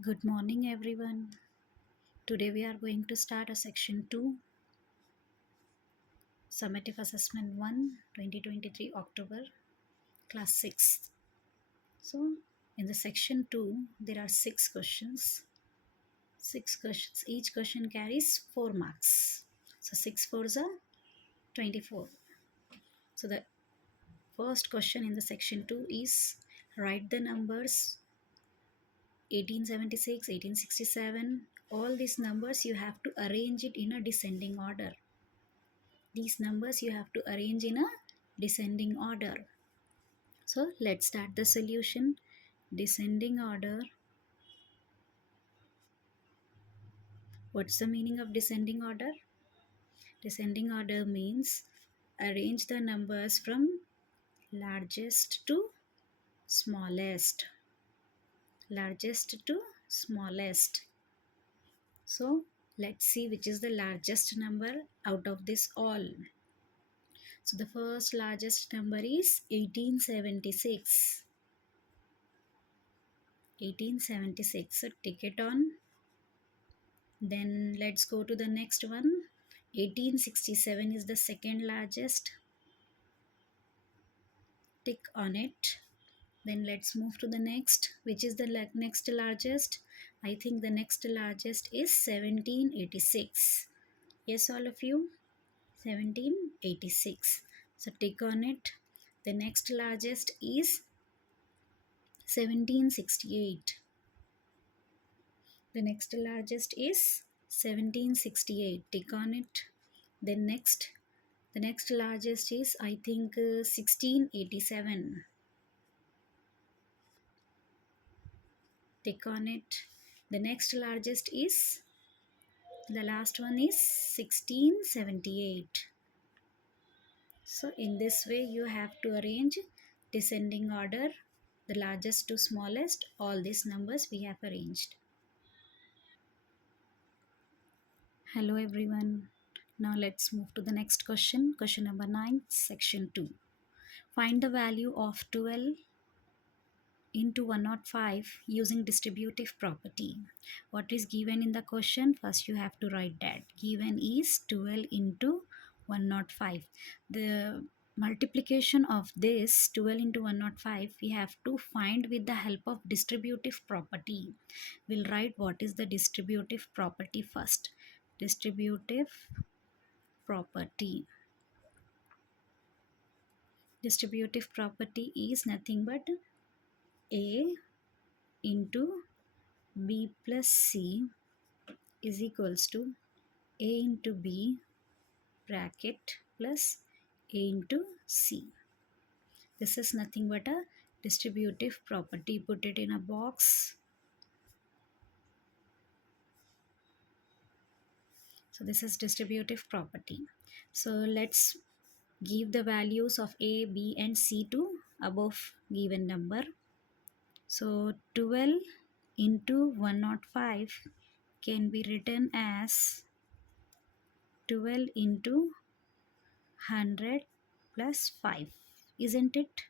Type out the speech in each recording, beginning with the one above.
Good morning, everyone. Today we are going to start a section 2, summative assessment 1, 2023 October, class 6. So, in the section 2, there are 6 questions. 6 questions. Each question carries 4 marks. So, 6 fours are 24. So, the first question in the section 2 is write the numbers 1876, 1867. All these numbers you have to arrange it in a descending order. These numbers you have to arrange in a descending order. So let's start the solution. Descending order. What's the meaning of descending order? Descending order means arrange the numbers from largest to smallest. Largest to smallest. So let's see which is the largest number out of this all. So the first largest number is 1876. 1876. So tick it on. Then let's go to the next one. 1867 is the second largest. Tick on it. Then let's move to the next. Which is the next largest? I think the next largest is 1786. Yes, all of you? 1786. So tick on it. The next largest is 1768. The next largest is 1768. Tick on it. Then the next largest is I think 1687. Tick on it. The next largest is the last one is 1678. So in this way you have to arrange descending order, the largest to smallest. All these numbers we have arranged. Hello everyone. Now let's move to the next question. Question number 9, section 2. Find the value of 12 into 105 using distributive property. What is given in the question? First you have to write that. Given is 12 into 105. The multiplication of this 12 into 105 we have to find with the help of distributive property. We'll write what is the distributive property first. Distributive property. Distributive property is nothing but A into B plus C is equals to A into B bracket plus A into C. This is nothing but a distributive property. Put it in a box. So this is distributive property. So let's give the values of A, B and C to above given number. So 12 into 105 can be written as 12 into 100 plus 5, isn't it?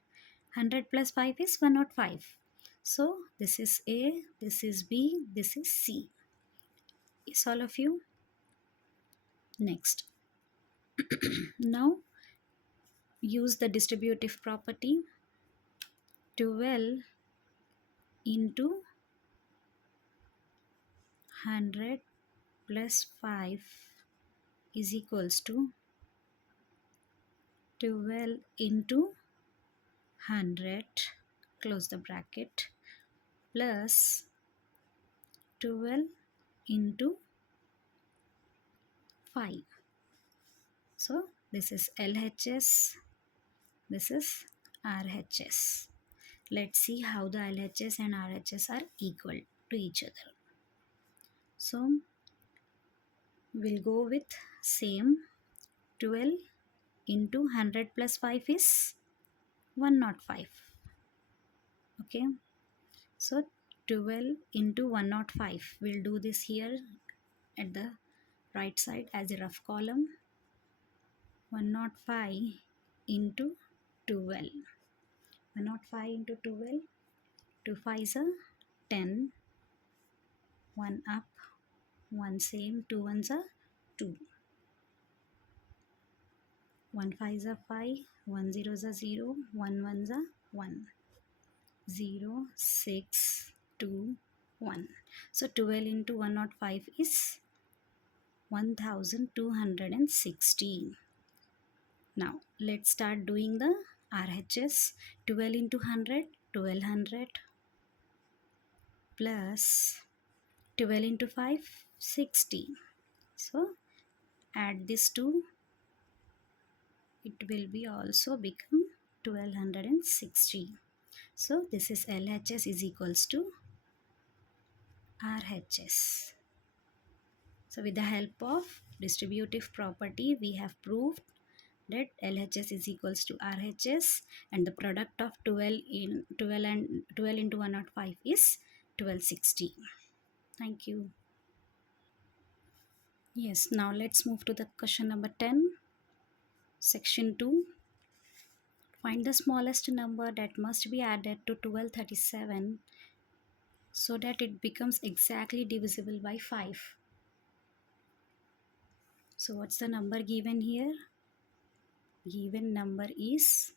100 plus 5 is 105. So this is A, this is B, this is C. Is all of you? Next. Now use the distributive property. 12 into 100 plus 5 is equals to 12 into 100, close the bracket, plus 12 into 5. So this is LHS, this is RHS. Let's see how the LHS and RHS are equal to each other. So we'll go with same. 12 into 100 plus 5 is 105. Okay, so 12 into 105. We'll do this here at the right side as a rough column. 105 into 12. 105 into 12. 2 5 is a 10. 1 up, 1 same, 2 ones are 2, 1 5s are 5, 1 zeros are 0, 1 ones are 1, 0 6 2 1. So 12 into 105 is 1216. Now let's start doing the RHS. 12 into 100, 1200 plus 12 into 5, 60. So add this two, it will be also become 1260. So this is LHS is equals to RHS. So with the help of distributive property, we have proved that LHS is equals to RHS, and the product of 12 into 105 is 1260. Thank you. Yes, now let's move to the question number 10, section 2. Find the smallest number that must be added to 1237 so that it becomes exactly divisible by 5. So what's the number given here? Given number is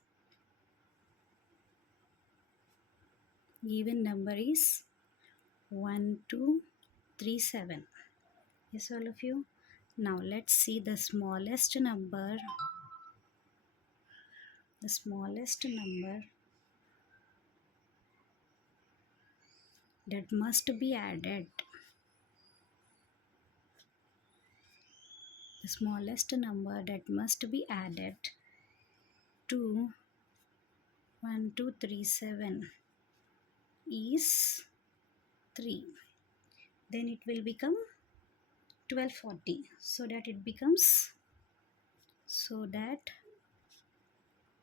1237. Yes, all of you. Now let's see the smallest number. The smallest number that must be added. The smallest number that must be added to 1237 is 3. Then it will become 1240. So that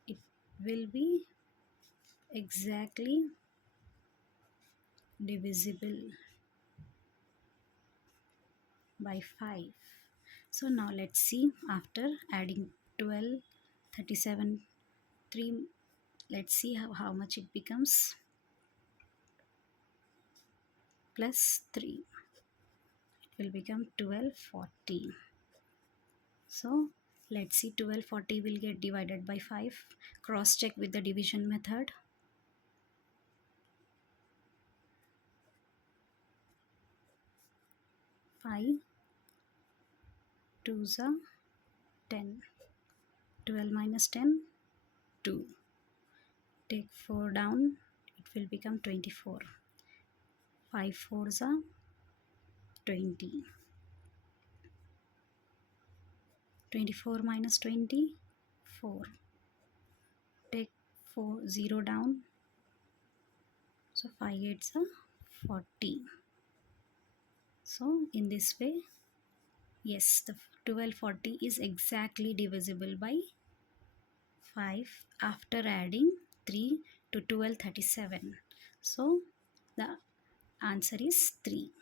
it will be exactly divisible by 5. So now let's see, after adding 12, 37, 3, let's see how much it becomes. Plus 3, it will become 1240. So let's see, 1240 will get divided by 5. Cross check with the division method. 5 2s are 10. 12 minus 10, 2. Take 4 down, it will become 24. 5 4s are 20. 24 minus 20, 4. Take 0 down, so 5 8s are 40. So in this way, yes, the 1240 is exactly divisible by 5 after adding 3 to 1237. So the answer is 3.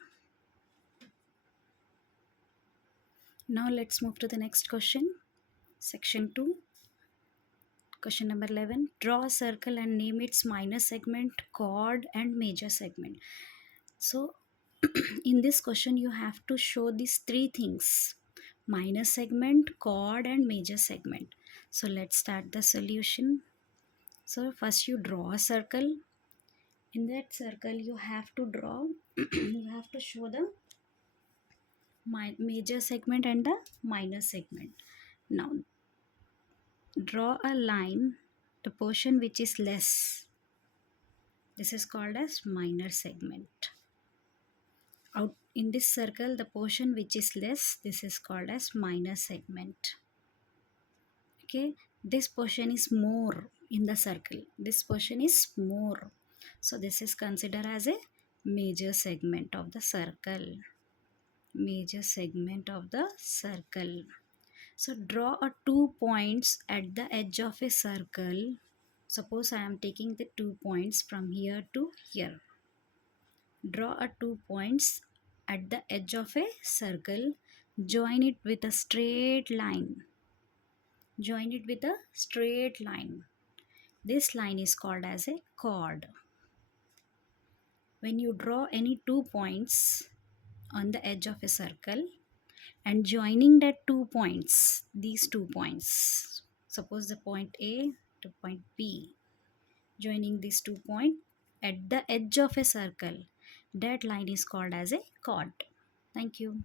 Now let's move to the next question. Section 2. Question number 11. Draw a circle and name its minor segment, chord and major segment. So in this question you have to show these 3 things: minor segment, chord and major segment. So let's start the solution. So first you draw a circle. In that circle you have to draw you have to show the major segment and the minor segment. Now draw a line, the portion which is less, this is called as minor segment. Out in this circle, the portion which is less, this is called as minor segment. Okay, this portion is more in the circle, this portion is more, so this is considered as a major segment of the circle. Major segment of the circle. So draw a 2 points at the edge of a circle. Suppose I am taking the 2 points from here to here. Draw a 2 points at the edge of a circle. Join it with a straight line. Join it with a straight line. This line is called as a chord. When you draw any 2 points, on the edge of a circle and joining that 2 points, these 2 points, suppose the point A to point B, joining these 2 points at the edge of a circle, that line is called as a chord. Thank you.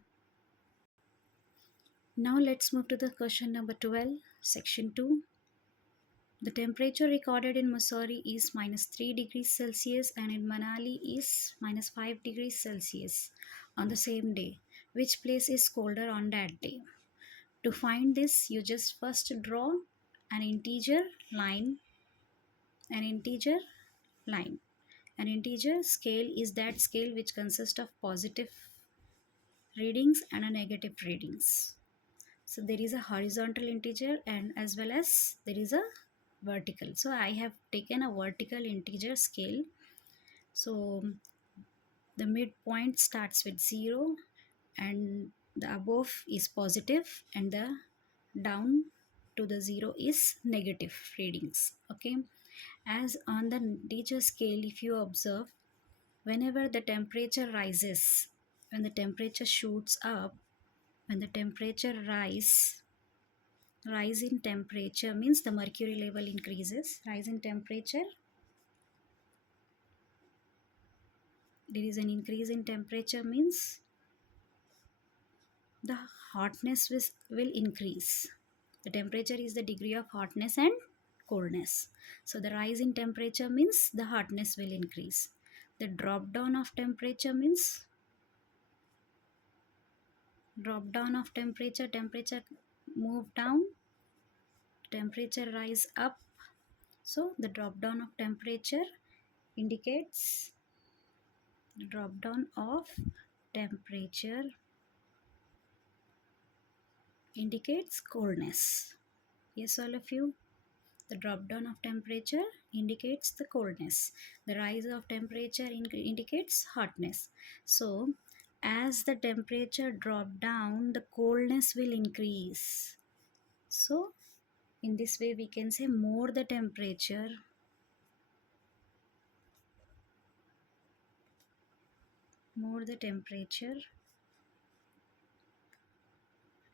Now let's move to the question number 12, section 2. The temperature recorded in Mussoorie is -3 degrees Celsius and in Manali is -5 degrees Celsius on the same day. Which place is colder on that day? To find this, you just first draw an integer line, an integer line. An integer scale is that scale which consists of positive readings and a negative readings. So there is a horizontal integer and as well as there is a vertical. So I have taken a vertical integer scale. So the midpoint starts with 0 and the above is positive and the down to the 0 is negative readings. Okay, as on the integer scale, if you observe, whenever the temperature rises, when the temperature shoots up, when the temperature rise in temperature means the mercury level increases. Rise in temperature, there is an increase in temperature means the hotness will increase. The temperature is the degree of hotness and coldness. So the rise in temperature means the hotness will increase. The drop down of temperature means drop down of temperature, temperature move down, temperature rise up. So the drop down of temperature indicates the drop down of temperature indicates coldness. Yes, all of you. The drop down of temperature indicates the coldness. The rise of temperature indicates hotness. So as the temperature drop down, the coldness will increase. So in this way we can say more the temperature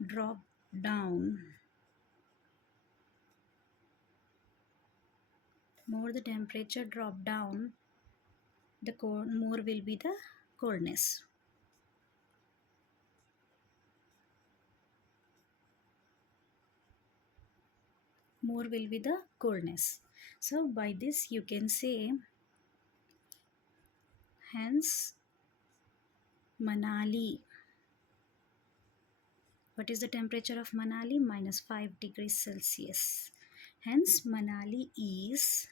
drop down, more the temperature drop down, the more will be the coldness. More will be the coldness. So by this you can say, hence Manali. What is the temperature of Manali? -5 degrees Celsius. Hence Manali is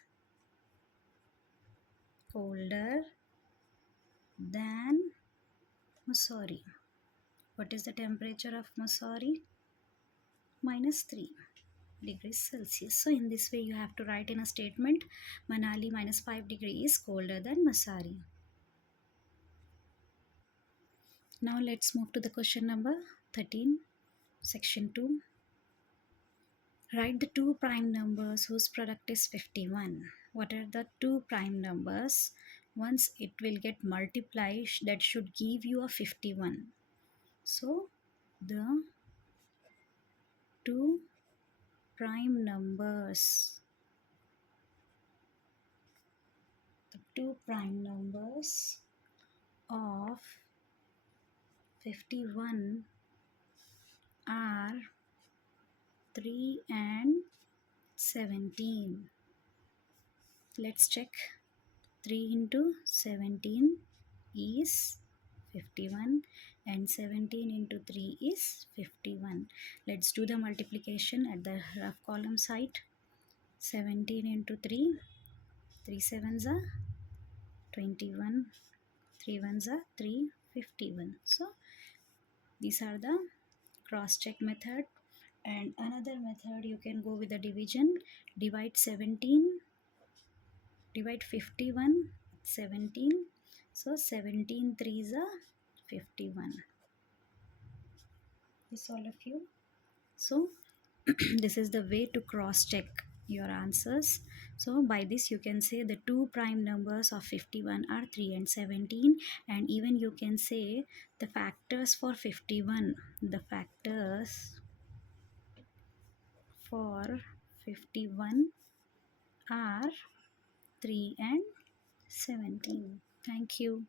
colder than Mussoorie. What is the temperature of Mussoorie? -3 degrees Celsius. So in this way you have to write in a statement, Manali -5 degrees is colder than Mussoorie. Now let's move to the question number 13, section 2. Write the two prime numbers whose product is 51. What are the two prime numbers? Once it will get multiplied, that should give you a 51. So the two prime numbers, of 51 are 3 and 17. Let's check. 3 into 17 is 51 and 17 into 3 is 51. Let's do the multiplication at the rough column side. 17 into 3, 3 sevens are 21, 3 ones are 3, 51. So these are the cross check method. And another method, you can go with the division. Divide 51 17. So 17 threes are 51. This all of you. So this is the way to cross check your answers. So by this you can say the two prime numbers of 51 are 3 and 17, and even you can say the factors for 51. The factors for 51 are 3 and 17. Thank you.